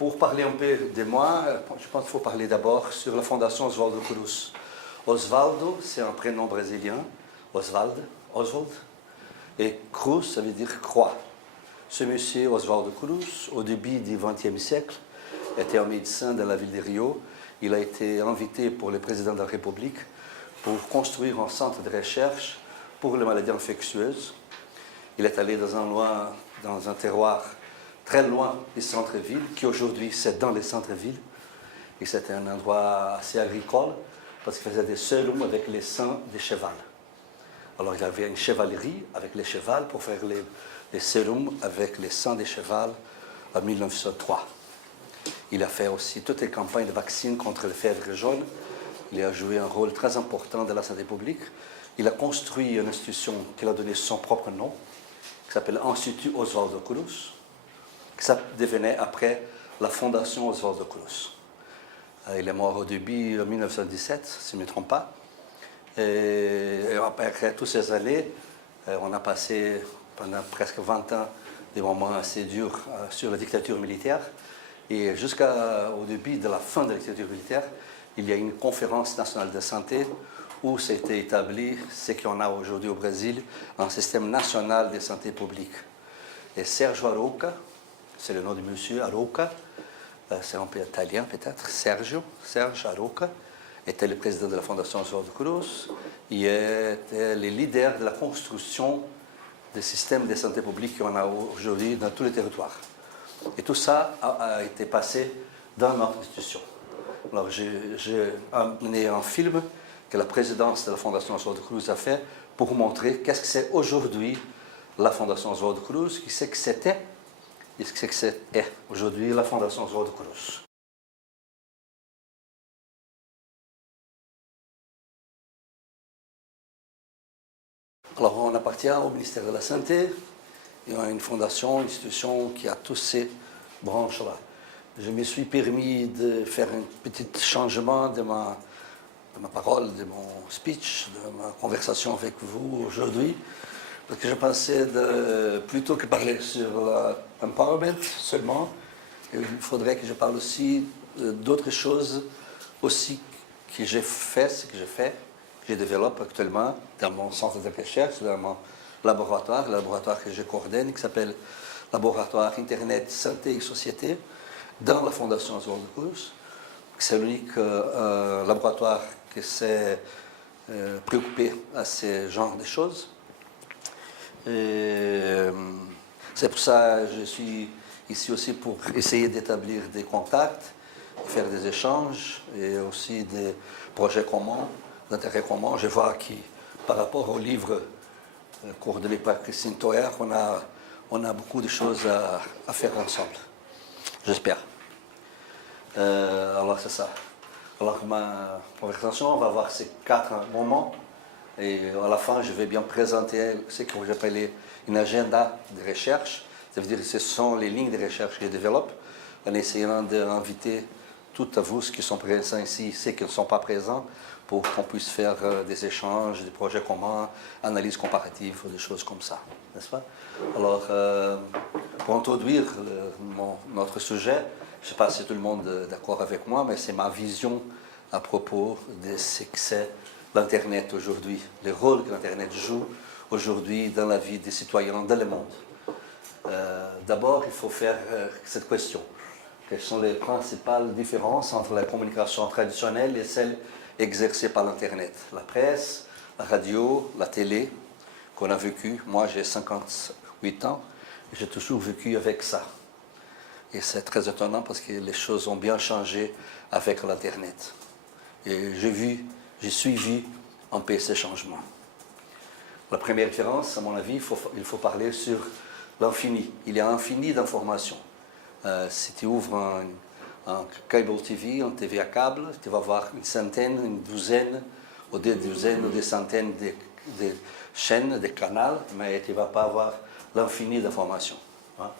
pour parler un peu de moi, je pense qu'il faut parler d'abord sur la fondation Oswaldo Cruz. Osvaldo, c'est un prénom brésilien, Oswald, et Cruz, ça veut dire croix. Ce monsieur, Oswaldo Cruz, au début du XXe siècle, était un médecin de la ville de Rio. Il a été invité pour le président de la République pour construire un centre de recherche pour les maladies infectieuses. Il est allé dans un terroir très loin du centre-ville, qui aujourd'hui c'est dans les centres-villes. Et c'était un endroit assez agricole, parce qu'il faisait des sérums avec les sangs des chevals. Alors il y avait une chevalerie avec les chevals pour faire les sérums avec les sangs des chevals en 1903. Il a fait aussi toutes les campagnes de vaccins contre le fièvre jaune. Il a joué un rôle très important dans la santé publique. Il a construit une institution qui a donné son propre nom, qui s'appelle Institut Oswaldo Cruz, qui ça devenait après la Fondation Oswaldo Cruz. Il est mort au début en 1917, si je ne me trompe pas. Et après toutes ces années, on a passé pendant presque 20 ans des moments assez durs sur la dictature militaire. Et jusqu'au début de la fin de la dictature militaire, il y a une conférence nationale de santé où s'était établi ce qu'on a aujourd'hui au Brésil, un système national de santé publique. Et Sergio Arouca, c'est le nom du monsieur Arouca, c'est un peu italien peut-être, Serge Arouca, était le président de la Fondation Oswaldo Cruz. Il était le leader de la construction des systèmes de santé publique qu'on a aujourd'hui dans tous les territoires. Et tout ça a été passé dans notre institution. Alors j'ai amené un film que la présidence de la Fondation Oswaldo Cruz a fait pour montrer qu'est-ce que c'est aujourd'hui la Fondation Oswaldo Cruz, qu'est-ce que c'était et ce que c'est aujourd'hui la Fondation Oswaldo Cruz. Alors on appartient au ministère de la Santé. Il y a une fondation, une institution qui a tous ces branches-là. Je me suis permis de faire un petit changement de ma parole, de mon speech, de ma conversation avec vous aujourd'hui, parce que je pensais plutôt que parler sur l'empowerment seulement, il faudrait que je parle aussi d'autres choses aussi que j'ai fait, ce que j'ai fait, que je développe actuellement dans mon centre de recherche, dans mon laboratoire, le laboratoire que je coordonne, qui s'appelle Laboratoire Internet, Santé et Société, dans la Fondation Oswaldo Cruz. C'est l'unique laboratoire qui s'est préoccupé à ce genre de choses. C'est pour ça que je suis ici aussi pour essayer d'établir des contacts, faire des échanges et aussi des projets communs, d'intérêt commun. Je vois que par rapport au livre coordonné par Christine Toer, on a beaucoup de choses à faire ensemble. J'espère. Alors c'est ça. Alors ma conversation, on va voir ces 4 moments et à la fin je vais bien présenter ce que j'appelle une agenda de recherche. Ça veut dire que ce sont les lignes de recherche que je développe en essayant d'inviter toutes vous qui sont présents ici, ceux qui ne sont pas présents, pour qu'on puisse faire des échanges, des projets communs, analyses comparatives, des choses comme ça, n'est-ce pas? Alors, pour introduire notre sujet, je ne sais pas si tout le monde est d'accord avec moi, mais c'est ma vision à propos de ce que c'est l'Internet aujourd'hui, le rôle que l'Internet joue aujourd'hui dans la vie des citoyens dans le monde. D'abord, il faut faire cette question. Quelles sont les principales différences entre la communication traditionnelle et celle exercée par l'Internet? La presse, la radio, la télé, qu'on a vécu. Moi, j'ai 58 ans et j'ai toujours vécu avec ça. Et c'est très étonnant parce que les choses ont bien changé avec l'Internet. Et j'ai suivi un peu ces changements. La première différence, à mon avis, il faut parler sur l'infini. Il y a un infini d'informations. Si tu ouvres un cable TV, un TV à câble, tu vas voir une centaine, une douzaine, ou des douzaines ou des centaines de chaînes, de canaux, mais tu ne vas pas avoir l'infini d'informations. Hein.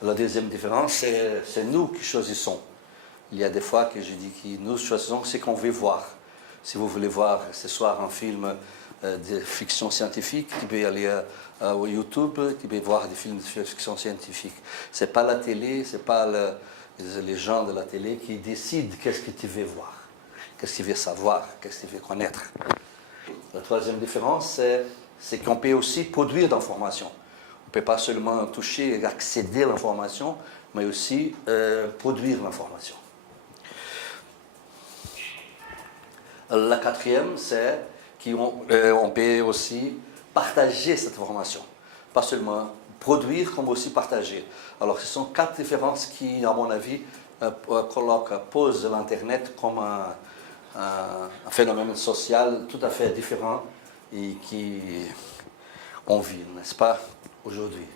La deuxième différence, c'est nous qui choisissons. Il y a des fois que je dis que nous choisissons ce qu'on veut voir. Si vous voulez voir ce soir un film de fiction scientifique, tu peux aller au YouTube, tu peux voir des films de fiction scientifique. Ce n'est pas la télé, ce n'est pas les gens de la télé qui décident qu'est-ce que tu veux voir, qu'est-ce que tu veux savoir, qu'est-ce que tu veux connaître. La troisième différence, c'est qu'on peut aussi produire d'informations. On ne peut pas seulement toucher et accéder à l'information, mais aussi produire l'information. La quatrième, c'est qu'on peut aussi partager cette information. Pas seulement produire, comme aussi partager. Alors, ce sont 4 différences qui, à mon avis, posent l'Internet comme un phénomène social tout à fait différent et qui on vit, n'est-ce pas, aujourd'hui.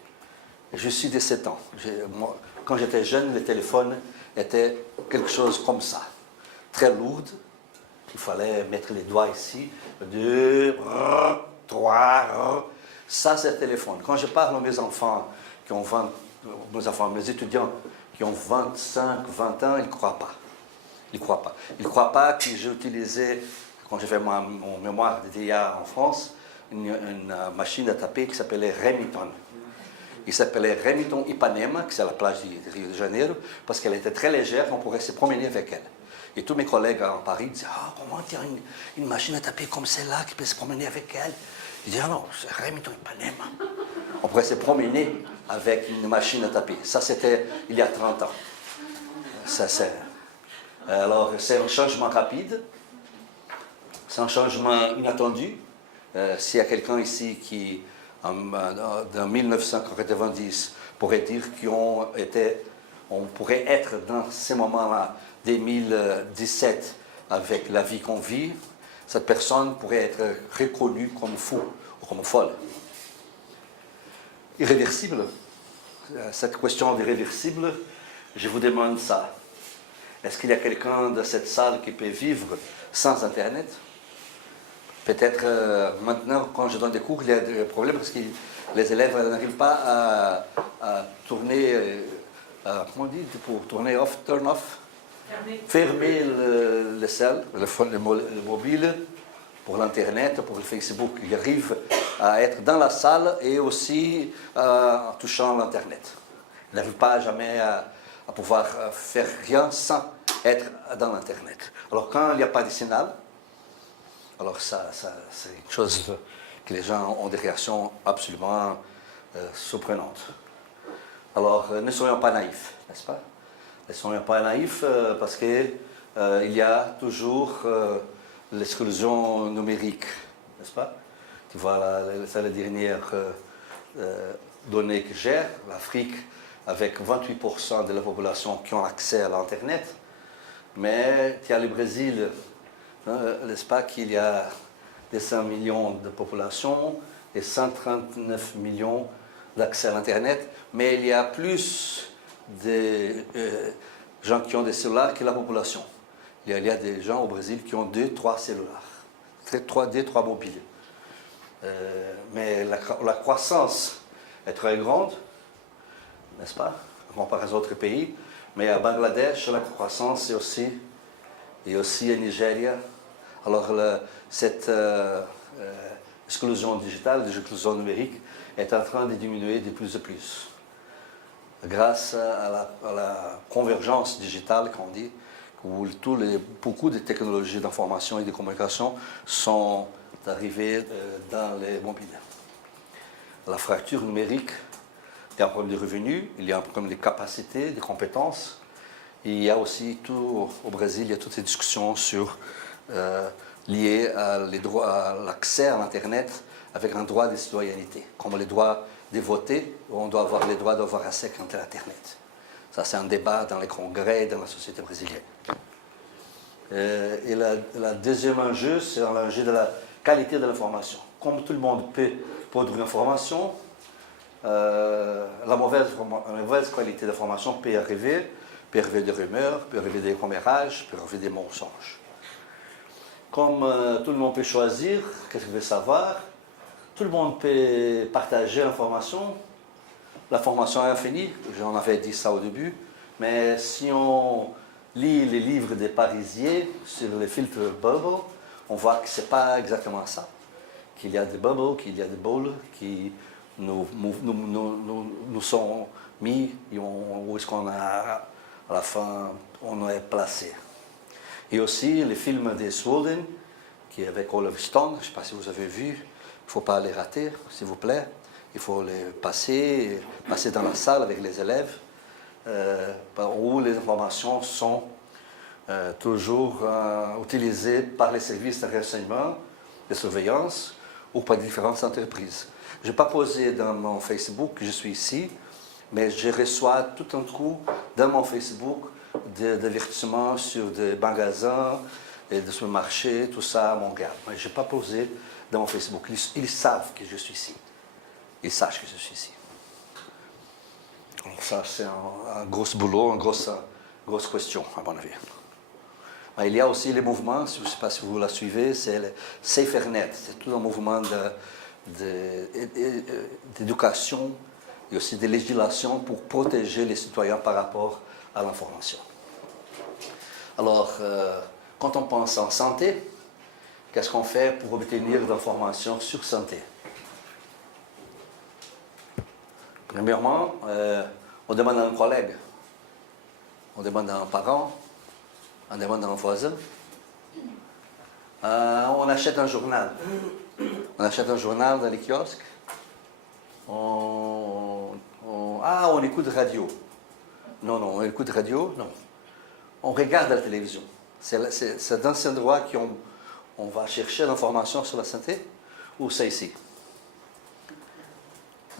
Je suis de 7 ans. Quand j'étais jeune, le téléphone était quelque chose comme ça, très lourd. Il fallait mettre les doigts ici, 2, 3, ça c'est le téléphone. Quand je parle à mes enfants, mes étudiants qui ont 25, 20 ans, ils ne croient pas. Ils ne croient pas. Ils ne croient pas que j'ai utilisé, quand j'ai fait mon mémoire de DIA en France, une machine à taper qui s'appelait Remington. Il s'appelait Remington Ipanema, qui c'est à la plage de Rio de Janeiro, parce qu'elle était très légère, on pourrait se promener avec elle. Et tous mes collègues en Paris disaient « Ah, comment tu as une machine à taper comme celle-là qui peut se promener avec elle ?» Je disais « Ah non, c'est Remington Ipanema. » On pourrait se promener avec une machine à taper. Ça, c'était il y a 30 ans. Alors, c'est un changement rapide. C'est un changement inattendu. S'il y a quelqu'un ici qui, en 1990, pourrait dire on pourrait être dans ces moments-là, 2017, avec la vie qu'on vit, cette personne pourrait être reconnue comme fou ou comme folle. Irréversible. Cette question d'irréversible, je vous demande ça. Est-ce qu'il y a quelqu'un de cette salle qui peut vivre sans Internet? Peut-être maintenant, quand je donne des cours, il y a des problèmes parce que les élèves n'arrivent pas à tourner, comment on dit, pour tourner off, turn off, fermer le cell, le mobile, pour l'Internet, pour le Facebook. Ils arrivent à être dans la salle et aussi en touchant l'Internet. Ils n'arrivent pas jamais à pouvoir faire rien sans être dans l'Internet. Alors quand il n'y a pas de signal, alors ça c'est quelque chose que les gens ont des réactions absolument surprenantes. Alors ne soyons pas naïfs, n'est-ce pas? Ne soyons pas naïfs parce qu'il y a toujours l'exclusion numérique, n'est-ce pas? Tu vois, c'est la dernière donnée que j'ai, l'Afrique, avec 28% de la population qui ont accès à l'Internet, mais tu as le Brésil, n'est-ce pas, qu'il y a des 5 millions de population et 139 millions d'accès à l'Internet, mais il y a plus de gens qui ont des cellulaires que la population. Il y a des gens au Brésil qui ont 2, 3 cellulaires, 3 mobiles. Mais la croissance est très grande, n'est-ce pas, comparé aux autres pays. Mais à Bangladesh, la croissance est aussi, et aussi à Nigeria. Alors cette exclusion digitale, l'exclusion numérique, est en train de diminuer de plus en plus. Grâce à la convergence digitale, qu'on dit, où beaucoup de technologies d'information et de communication sont arrivées dans les mobiles. La fracture numérique, il y a un problème de revenus, il y a un problème de capacité, de compétences. Et il y a aussi au Brésil, il y a toutes ces discussions liées à l'accès à l'Internet avec un droit de citoyenneté, comme le droit de voter, où on doit avoir le droit d'avoir accès à Internet. Ça, c'est un débat dans les congrès, dans la société brésilienne. Et le deuxième enjeu, c'est l'enjeu de la qualité de l'information. Comme tout le monde peut produire l'information, la mauvaise qualité d'information peut arriver des rumeurs, peut arriver des commérages, peut arriver des mensonges. Comme tout le monde peut choisir qu'est-ce qu'il veut savoir, tout le monde peut partager l'information. L'information est infinie, j'en avais dit ça au début, mais si on lit les livres des Parisiens sur les filtres bubble, on voit que ce n'est pas exactement ça. Qu'il y a des bubbles, qu'il y a des boules qui nous sont mis, où est-ce qu'on a à la fin, on est placé. Et aussi les films des Swollen, qui est avec Oliver Stone, je ne sais pas si vous avez vu, il ne faut pas les rater, s'il vous plaît. Il faut les passer dans la salle avec les élèves, où les informations sont toujours utilisées par les services de renseignement, de surveillance, ou par différentes entreprises. Je n'ai pas posé dans mon Facebook que je suis ici, mais je reçois tout un coup dans mon Facebook des avertissements sur des magasins et des supermarchés, tout ça à Montréal. Mais je n'ai pas posé dans mon Facebook. Ils savent que je suis ici. Ils sachent que je suis ici. Alors ça, c'est un gros boulot, une grosse question, à mon avis. Mais il y a aussi les mouvements, je ne sais pas si vous la suivez, c'est le SaferNet. C'est tout un mouvement d'éducation et aussi de législation pour protéger les citoyens par rapport à l'information. Alors, quand on pense en santé, qu'est-ce qu'on fait pour obtenir de l'information sur santé? Premièrement, on demande à un collègue, on demande à un parent, on demande à un voisin. On achète un journal. On achète un journal dans les kiosques. On écoute radio. Non, on écoute radio, non. On regarde la télévision. C'est dans cet endroit qu'on va chercher l'information sur la santé, ou c'est ici?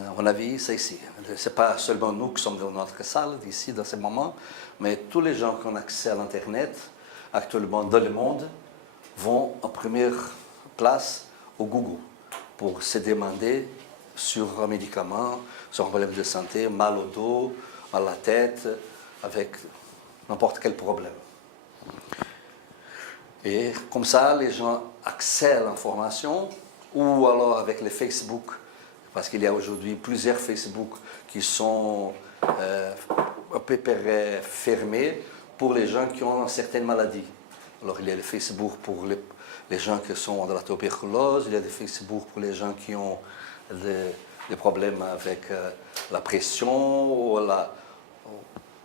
À mon avis, c'est ici. Ce n'est pas seulement nous qui sommes dans notre salle, ici, dans ce moment, mais tous les gens qui ont accès à l'Internet, actuellement dans le monde, vont en première place au Google pour se demander sur un médicament, sur un problème de santé, mal au dos, à la tête, avec n'importe quel problème. Et comme ça, les gens accèdent à l'information, ou alors avec les Facebook, parce qu'il y a aujourd'hui plusieurs Facebook qui sont à peu près fermés pour les gens qui ont certaines maladies. Alors il y a le Facebook pour les gens qui sont dans la tuberculose, il y a des Facebook pour les gens qui ont des problèmes avec la pression ou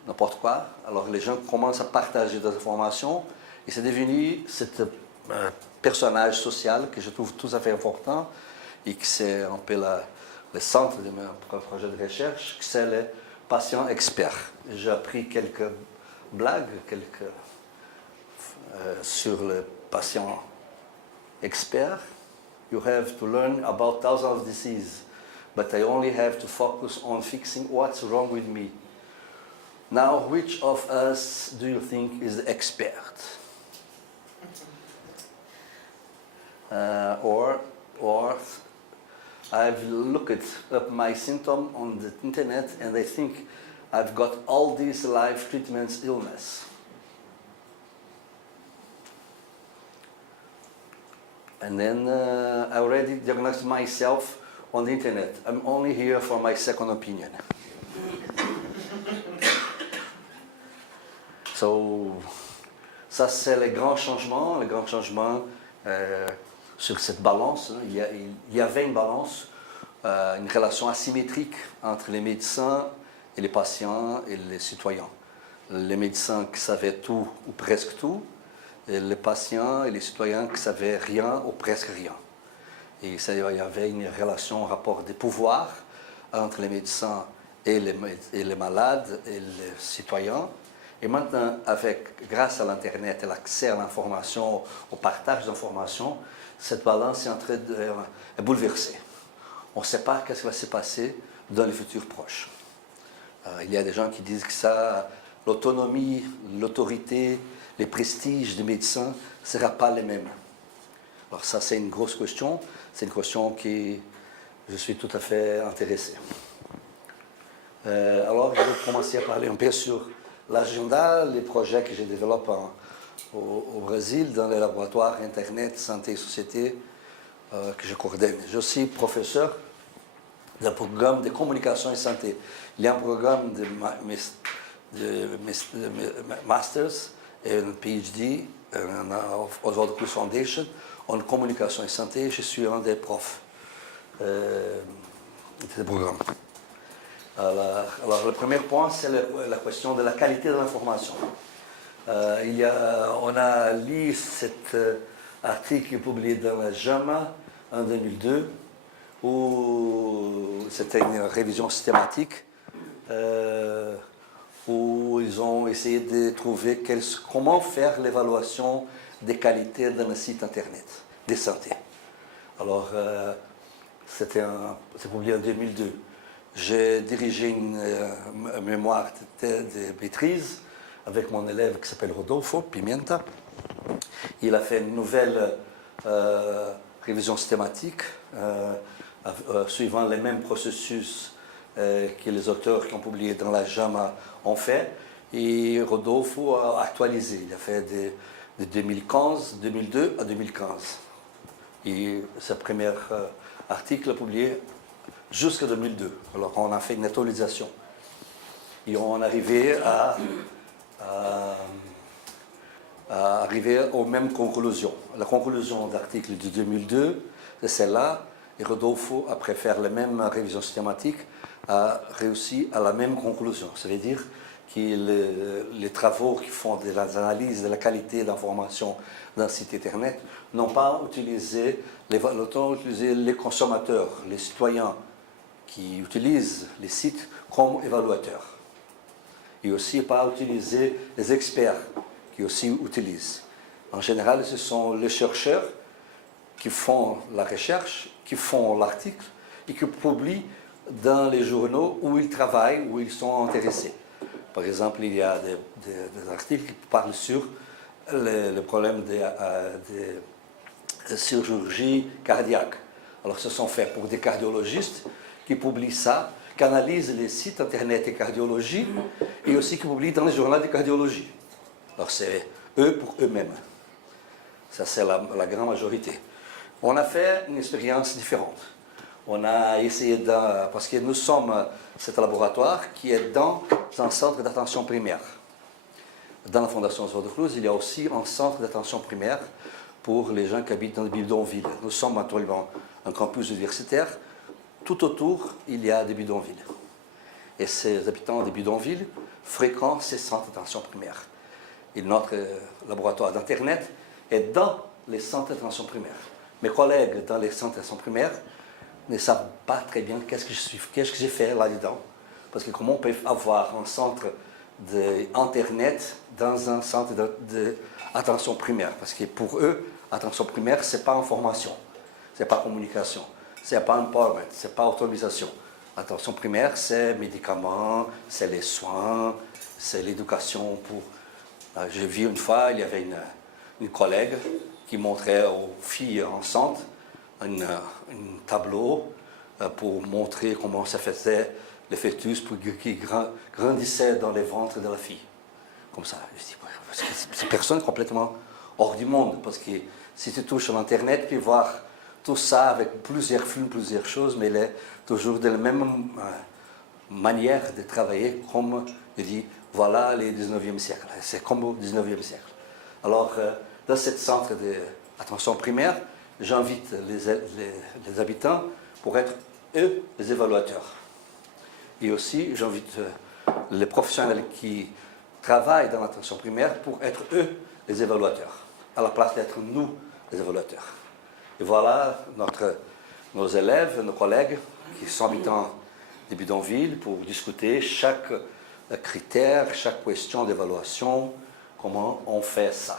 n'importe quoi. Alors les gens commencent à partager des informations et c'est devenu ce personnage social que je trouve tout à fait important et que c'est un peu le centre de mon projet de recherche, c'est le patient expert. J'ai appris quelques blagues sur le patient expert. You have to learn about thousands of diseases, but I only have to focus on fixing what's wrong with me. Now, which of us do you think is the expert? Or I've looked up my symptom on the internet and I think I've got all these life treatments illness. And then I already diagnosed myself on the internet. I'm only here for my second opinion. So, ça c'est le grand changement sur cette balance. Il y avait une balance, une relation asymétrique entre les médecins et les patients et les citoyens. Les médecins qui savaient tout ou presque tout, et les patients et les citoyens qui savaient rien ou presque rien. Et il y avait une relation, un rapport de pouvoir entre les médecins et les malades et les citoyens. Et maintenant, grâce à l'Internet et l'accès à l'information, au partage d'informations, cette balance est en train de bouleverser. On ne sait pas ce qui va se passer dans le futur proche. Il y a des gens qui disent que l'autonomie, l'autorité, les prestiges des médecins ne seront pas les mêmes. Alors ça, c'est une grosse question. C'est une question qui je suis tout à fait intéressé. Alors, je vais commencer à parler un peu sur l'agenda, les projets que je développe au Brésil, dans les laboratoires Internet, Santé et Société que je coordonne. Je suis professeur d'un programme de communication et santé. Il y a un programme de Masters et un PhD Oswald Cruz Foundation en communication et santé. Je suis un des profs de ce programme. Alors, le premier point, c'est la question de la qualité de l'information. On a lu cet article publié dans la JAMA en 2002, où c'était une révision systématique, où ils ont essayé de trouver comment faire l'évaluation des qualités d'un site internet de santé. Alors, c'est publié en 2002. J'ai dirigé une mémoire de maîtrise avec mon élève qui s'appelle Rodolfo Pimenta. Il a fait une nouvelle révision systématique suivant les mêmes processus que les auteurs qui ont publié dans la JAMA ont fait. Et Rodolfo a actualisé. Il a fait de 2002 à 2015. Et ce premier article a publié jusqu'en 2002. Alors on a fait une actualisation. Et on est arrivé arriver aux mêmes conclusions. La conclusion d'article de 2002, c'est celle-là. Et Rodolfo, après faire la même révision systématique, a réussi à la même conclusion. Ça veut dire que les travaux qui font des analyses de la qualité d'information d'un site Internet n'ont pas utilisé les consommateurs, les citoyens qui utilisent les sites comme évaluateurs. Et aussi pas utiliser les experts qui aussi utilisent. En général, ce sont les chercheurs qui font la recherche, qui font l'article et qui publient dans les journaux où ils travaillent, où ils sont intéressés. Par exemple, il y a des articles qui parlent sur le problème de chirurgie cardiaque. Alors, ce sont faits pour des cardiologistes qui publient ça, qui analysent les sites internet et cardiologie, et aussi qui publient dans les journaux de cardiologie. Alors, c'est eux pour eux-mêmes. Ça, c'est la grande majorité. On a fait une expérience différente. On a essayé, parce que nous sommes cet laboratoire qui est dans un centre d'attention primaire. Dans la Fondation Oswald Cruz, il y a aussi un centre d'attention primaire pour les gens qui habitent dans les bidonvilles. Nous sommes actuellement un campus universitaire. Tout autour, il y a des bidonvilles. Et ces habitants des bidonvilles fréquentent ces centres d'attention primaire. Et notre laboratoire d'Internet est dans les centres d'attention primaire. Mes collègues dans les centres d'attention primaire ne savent pas très bien qu'est-ce que j'ai fait là-dedans. Parce que comment on peut avoir un centre d'Internet dans un centre d'attention primaire? Parce que pour eux, attention primaire, ce n'est pas information, ce n'est pas communication, ce n'est pas empowerment, ce n'est pas autonomisation. Attention primaire, c'est médicaments, c'est les soins, c'est l'éducation pour... J'ai vu une fois, il y avait une collègue qui montrait aux filles enceintes un tableau pour montrer comment ça faisait le fœtus qui grandissait dans les ventres de la fille. Comme ça. Je dis, c'est personne complètement hors du monde, parce que si tu touches à l'Internet, tu peux voir tout ça avec plusieurs films, plusieurs choses, mais il est toujours de la même manière de travailler, comme je dis, voilà le 19e siècle. C'est comme au 19e siècle. Alors, dans ce centre d'attention primaire, j'invite les habitants pour être, eux, les évaluateurs. Et aussi, j'invite les professionnels qui travaillent dans l'attention primaire pour être, eux, les évaluateurs, à la place d'être nous, les évaluateurs. Et voilà nos élèves, nos collègues qui sont habitants des bidonvilles pour discuter chaque critère, chaque question d'évaluation, comment on fait ça.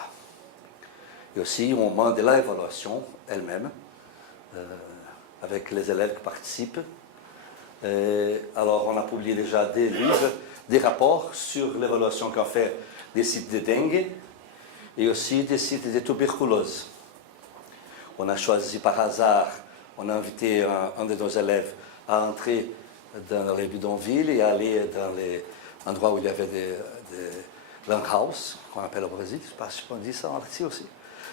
Et aussi, on demande l'évaluation elle-même, avec les élèves qui participent. Alors, on a publié déjà des livres, des rapports sur l'évaluation qu'on fait des sites de dengue et aussi des sites de tuberculose. On a choisi par hasard, on a invité un de nos élèves à entrer dans les bidonvilles et aller dans les endroits où il y avait des langhouses, qu'on appelle au Brésil, je ne sais pas si on dit ça ici aussi.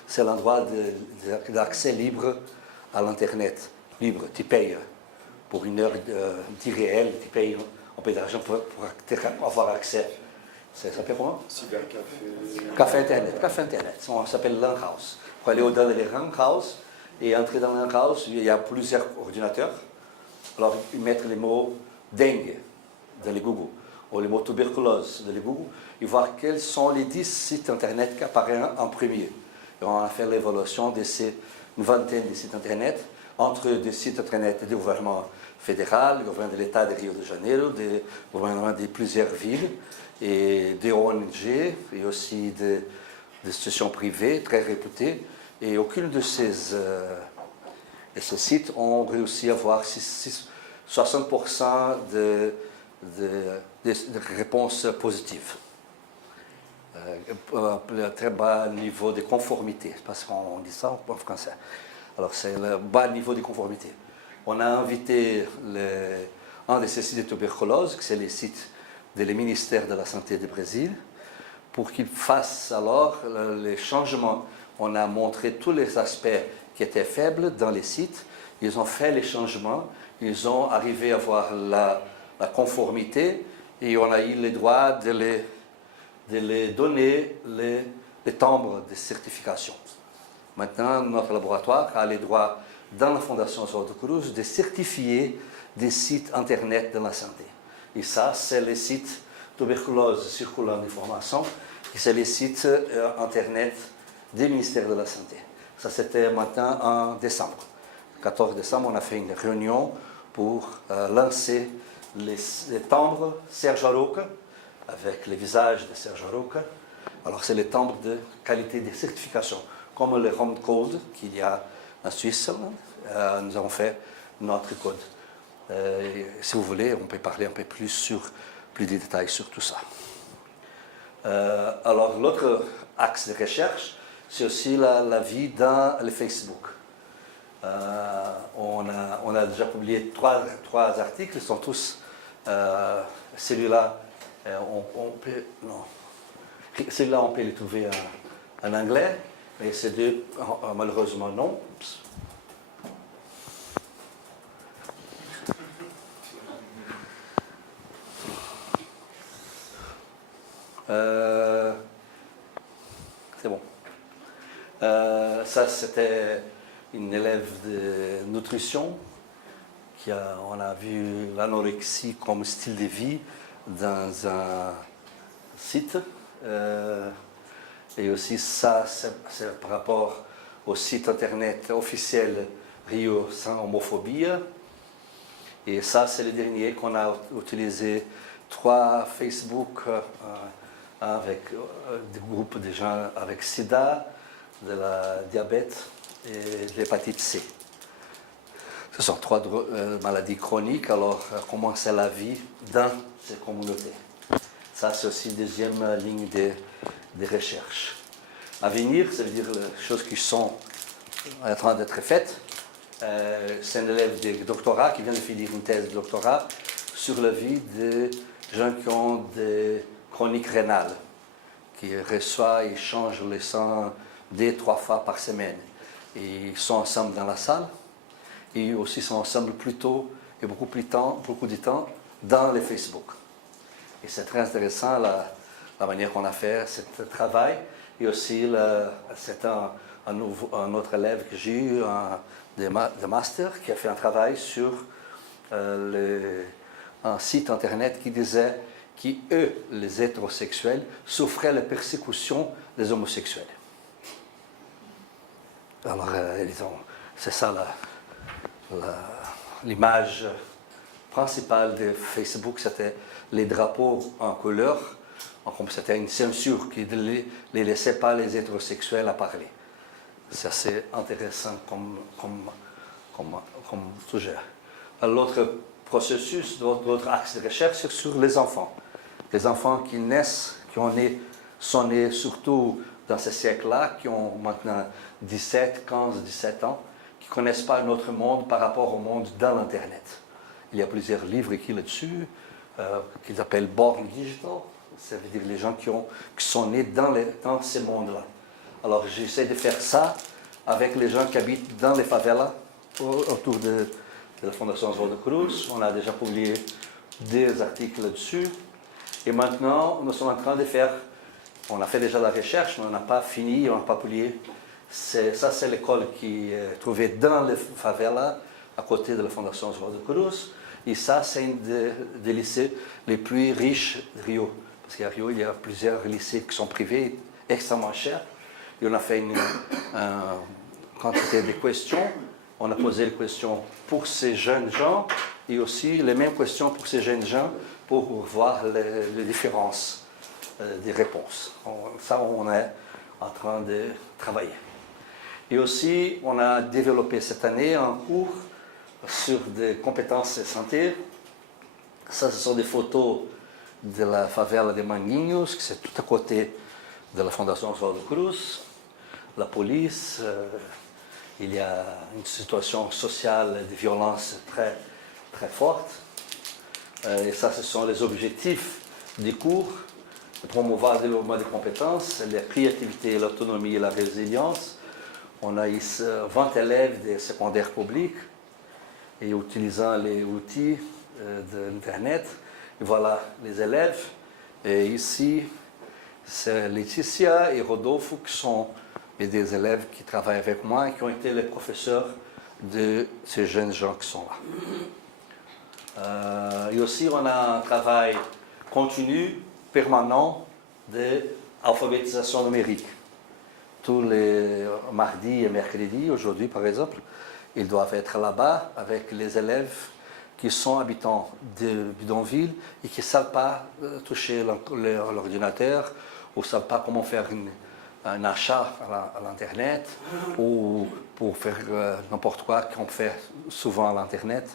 C'est l'endroit d'accès libre à l'Internet, libre, tu payes pour une heure de temps réel, tu payes un peu d'argent pour avoir accès. Ça s'appelle comment? Cybercafé. Café Internet, ça s'appelle Langhouse. Il faut aller dans les Langhouse et entrer dans le Langhouse, il y a plusieurs ordinateurs. Alors, ils mettent les mots dengue. dans les Google, ou les mots tuberculose dans les Google, et voir quels sont les 10 sites Internet qui apparaissent en premier. Et on a fait l'évaluation de une vingtaine de sites Internet, entre des sites Internet du gouvernement fédéral, du gouvernement de l'État de Rio de Janeiro, du gouvernement de plusieurs villes, et des ONG, et aussi des institutions privées très réputées. Et aucun de ces sites ont réussi à avoir 60% de réponses positives. Un très bas niveau de conformité, parce qu'on dit ça en français. Alors c'est le bas niveau de conformité. On a invité un de ces sites de tuberculose, que c'est les sites du ministère de la Santé du Brésil, pour qu'ils fassent alors les changements. On a montré tous les aspects qui étaient faibles dans les sites. Ils ont fait les changements, ils ont arrivé à avoir la conformité et on a eu le droit de les donner les timbres de certification. Maintenant, notre laboratoire a le droit, dans la Fondation Oswaldo Cruz, de certifier des sites Internet de la santé. Et ça, c'est les sites tuberculose circulant d'information, et c'est les sites Internet du ministère de la Santé. Ça, c'était maintenant en décembre. Le 14 décembre, on a fait une réunion pour lancer les timbres Serge Arouca, avec le visage de Serge Arouca. Alors, c'est les timbres de qualité de certification, comme le Home Code qu'il y a en Suisse. Nous avons fait notre code. Si vous voulez, on peut parler un peu plus de détails sur tout ça. Alors, l'autre axe de recherche, c'est aussi la vie dans le Facebook. On a déjà publié trois articles, ils sont tous celui-là, celui-là, on peut le trouver en anglais, mais ces deux, malheureusement, non. C'est bon. Ça, c'était une élève de nutrition on a vu l'anorexie comme style de vie dans un site. Et aussi ça, c'est par rapport au site internet officiel Rio sans homophobie. Et ça, c'est le dernier qu'on a utilisé 3 Facebook avec des groupes de gens avec sida, de la diabète et de l'hépatite C. Ce sont 3 maladies chroniques, alors comment c'est la vie dans ces communautés. Ça, c'est aussi la deuxième ligne de recherche. À venir, ça veut dire les choses qui sont en train d'être faites. C'est un élève de doctorat qui vient de finir une thèse de doctorat sur la vie de gens qui ont des chroniques rénales, qui reçoivent et changent le sang 2-3 fois par semaine. Et ils sont ensemble dans la salle, et aussi sont ensemble plus tôt et beaucoup de temps dans les Facebook. Et c'est très intéressant la manière qu'on a fait ce travail. Et aussi, c'est un autre élève que j'ai eu de master qui a fait un travail sur un site internet qui disait qu'eux, les hétérosexuels, souffraient la persécution des homosexuels. Alors, c'est ça l'image principale de Facebook, c'était les drapeaux en couleur, comme c'était une censure qui ne les laissait pas les hétérosexuels à parler. C'est assez intéressant comme sujet. L'autre processus, l'autre axe de recherche, c'est sur les enfants. Les enfants qui naissent, sont nés surtout dans ce siècle-là, qui ont maintenant 17, 15, 17 ans, qui ne connaissent pas un autre monde par rapport au monde dans l'Internet. Il y a plusieurs livres écrits là-dessus, qu'ils appellent Born Digital. Ça veut dire les gens qui sont nés dans ces mondes-là. Alors j'essaie de faire ça avec les gens qui habitent dans les favelas autour de la Fondation Oswaldo Cruz. On a déjà publié des articles là-dessus. Et maintenant, nous sommes en train de faire, on a fait déjà la recherche, mais on n'a pas fini, on n'a pas publié. Ça, c'est l'école qui est trouvée dans les favelas, à côté de la Fondation Oswaldo Cruz. Et ça, c'est un des lycées les plus riches de Rio. Parce qu'à Rio, il y a plusieurs lycées qui sont privés, extrêmement chers. Et on a fait une quantité de questions. On a posé les questions pour ces jeunes gens et aussi les mêmes questions pour ces jeunes gens pour voir les différences des réponses. Ça, on est en train de travailler. Et aussi, on a développé cette année un cours sur des compétences de santé. Ça, ce sont des photos de la favela de Manguinhos, qui c'est tout à côté de la Fondation Oswaldo Cruz. La police, il y a une situation sociale de violence très, très forte. Et ça, ce sont les objectifs des cours, de promouvoir le développement des compétences, la créativité, l'autonomie et la résilience. On a ici 20 élèves des secondaires publics et utilisant les outils de l'Internet. Voilà les élèves. Et ici, c'est Laetitia et Rodolfo qui sont des élèves qui travaillent avec moi et qui ont été les professeurs de ces jeunes gens qui sont là. Et aussi, on a un travail continu, permanent, d'alphabétisation numérique. Tous les mardis et mercredis, aujourd'hui par exemple, ils doivent être là-bas avec les élèves qui sont habitants de bidonville et qui ne savent pas toucher l'ordinateur ou ne savent pas comment faire un achat à l'Internet ou pour faire n'importe quoi qu'on fait souvent à l'Internet.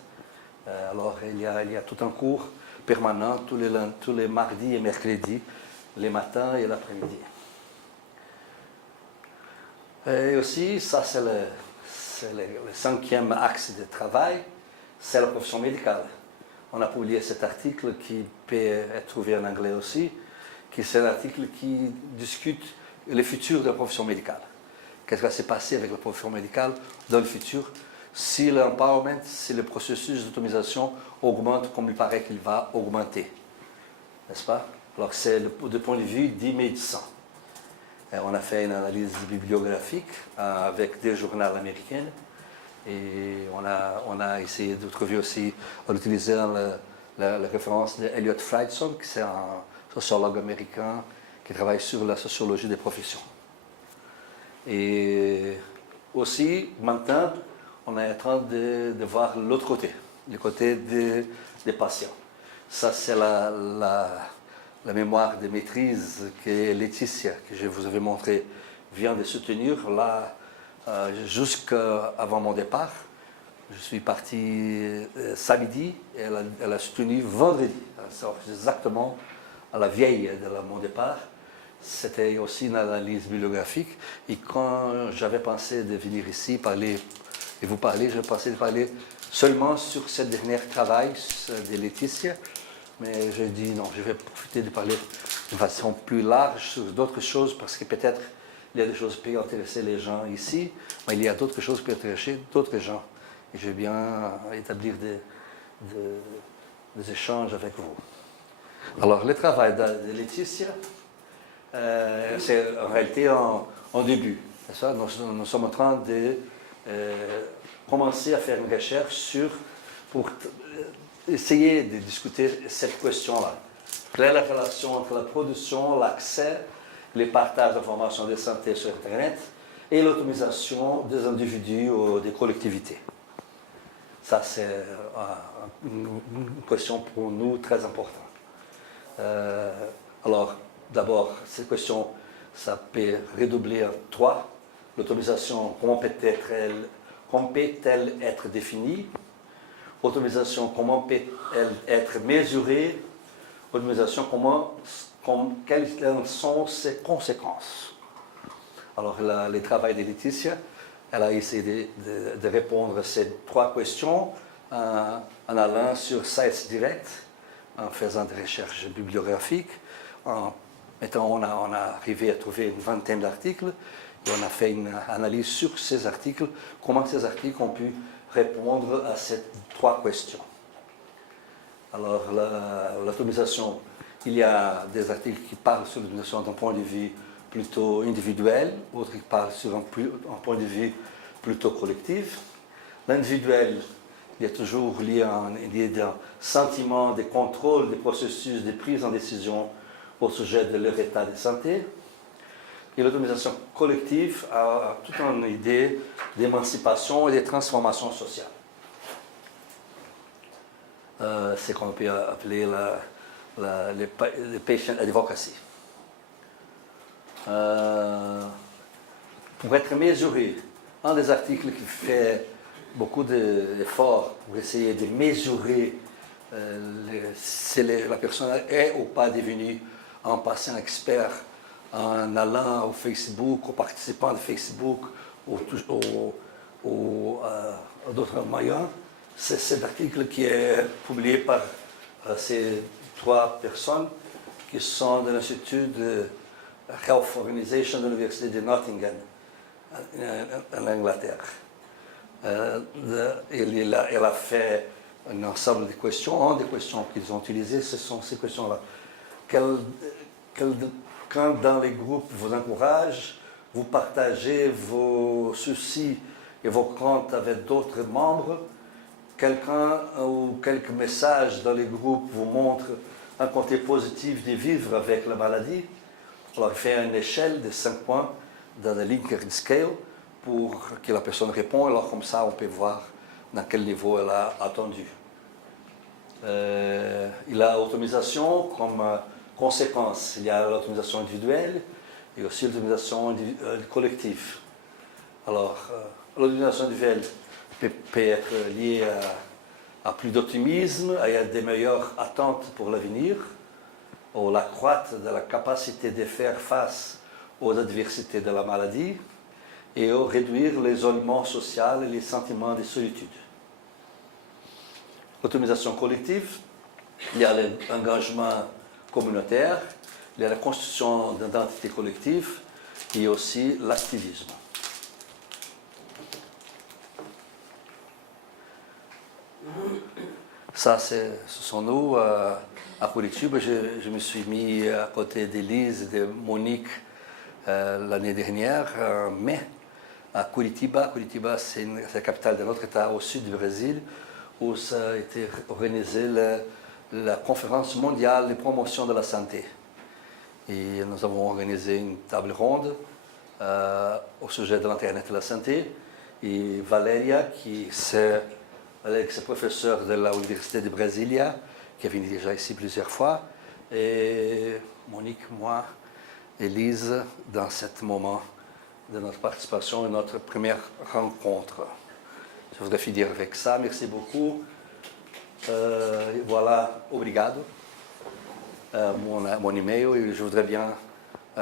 Alors il y a tout un cours permanent tous les mardis et mercredis, les matins et l'après-midi. Et aussi, ça c'est le 5e axe de travail, c'est la profession médicale. On a publié cet article qui peut être trouvé en anglais aussi, qui c'est l'article qui discute le futur de la profession médicale. Qu'est-ce qui va se passer avec la profession médicale dans le futur si l'empowerment, si le processus d'automatisation augmente comme il paraît qu'il va augmenter. N'est-ce pas? Alors c'est du point de vue des médecins. On a fait une analyse bibliographique avec des journaux américains et on a essayé de trouver aussi, en utilisant la référence d'Elliot Friedson, qui c'est un sociologue américain qui travaille sur la sociologie des professions. Et aussi, maintenant, on est en train de voir l'autre côté, le côté des patients. Ça, c'est la mémoire de maîtrise que Laetitia, que je vous avais montré, vient de soutenir là jusqu'avant mon départ. Je suis parti samedi et elle a soutenu vendredi, exactement à la veille de mon départ. C'était aussi une analyse bibliographique et quand j'avais pensé de venir ici parler et vous parler, je pensais de parler seulement sur ce dernier travail de Laetitia. Mais j'ai dit non, je vais profiter de parler de façon plus large sur d'autres choses parce que peut-être il y a des choses qui peuvent intéresser les gens ici, mais il y a d'autres choses qui peuvent intéresser d'autres gens. Et je vais bien établir des échanges avec vous. Alors, le travail de Laetitia, c'est en réalité en début. Ça, nous sommes en train de commencer à faire une recherche pour essayer de discuter cette question-là. Quelle est la relation entre la production, l'accès, les partages d'informations de santé sur Internet et l'automatisation des individus ou des collectivités? Ça, c'est une question pour nous très importante. Alors, d'abord, cette question, ça peut redoubler en 3. L'automatisation, comment peut-elle être définie? Automatisation, comment peut-elle être mesurée? Automatisation, quelles sont ses conséquences? Alors, le travail de Laetitia, elle a essayé de répondre à ces 3 questions en allant sur sites directs, en faisant des recherches bibliographiques. On a arrivé à trouver une vingtaine d'articles et on a fait une analyse sur ces articles, comment ces articles ont pu répondre à ces 3 questions. Alors, l'automatisation, il y a des articles qui parlent sur l'automatisation d'un point de vue plutôt individuel, d'autres qui parlent sur un point de vue plutôt collectif. L'individuel, Il y a toujours lié à une idée d'un sentiment de contrôle des processus de prise en décision au sujet de leur état de santé. Et l'autonomisation collective a toute une idée d'émancipation et de transformation sociale. C'est ce qu'on peut appeler le patient advocacy. Pour être mesuré, un des articles qui fait beaucoup d'efforts pour essayer de mesurer si la personne est ou pas devenue un patient expert en allant au Facebook, aux participants de Facebook ou d'autres moyens. C'est cet article qui est publié par ces 3 personnes qui sont de l'Institut de Health Organization de l'Université de Nottingham, en Angleterre. Elle a fait un ensemble de questions. Une des questions qu'ils ont utilisées, ce sont ces questions-là. Quand dans les groupes vous encouragent, vous partagez vos soucis et vos craintes avec d'autres membres, quelqu'un ou quelques messages dans les groupes vous montrent un côté positif de vivre avec la maladie. Alors, il fait une échelle de 5 points dans le Likert Scale pour que la personne réponde. Alors, comme ça, on peut voir dans quel niveau elle a attendu. Il y a l'autonomisation comme conséquence. Il y a l'autonomisation individuelle et aussi l'autonomisation collective. Alors, l'autonomisation individuelle peut être liée à plus d'optimisme, à des meilleures attentes pour l'avenir, ou la croître de la capacité de faire face aux adversités de la maladie et au réduire l'isolement social et les sentiments de solitude. L'autonomisation collective, il y a l'engagement communautaire, il y a la constitution d'identité collective et aussi l'activisme. Ça, ce sont nous à Curitiba. Je me suis mis à côté d'Elise et de Monique l'année dernière, en mai, à Curitiba. Curitiba, c'est la capitale de notre État au sud du Brésil, où ça a été organisé la conférence mondiale de promotion de la santé. Et nous avons organisé une table ronde au sujet de l'Internet de la santé. Et Valéria, qui est l'ex-professeur de l'Université de Brasilia, qui est venu déjà ici plusieurs fois, et Monique, moi, Elise, dans ce moment de notre participation et notre première rencontre. Je voudrais finir avec ça. Merci beaucoup. Voilà, obrigado. Mon email, et je voudrais bien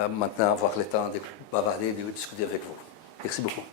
maintenant avoir le temps de bavarder et de discuter avec vous. Merci beaucoup.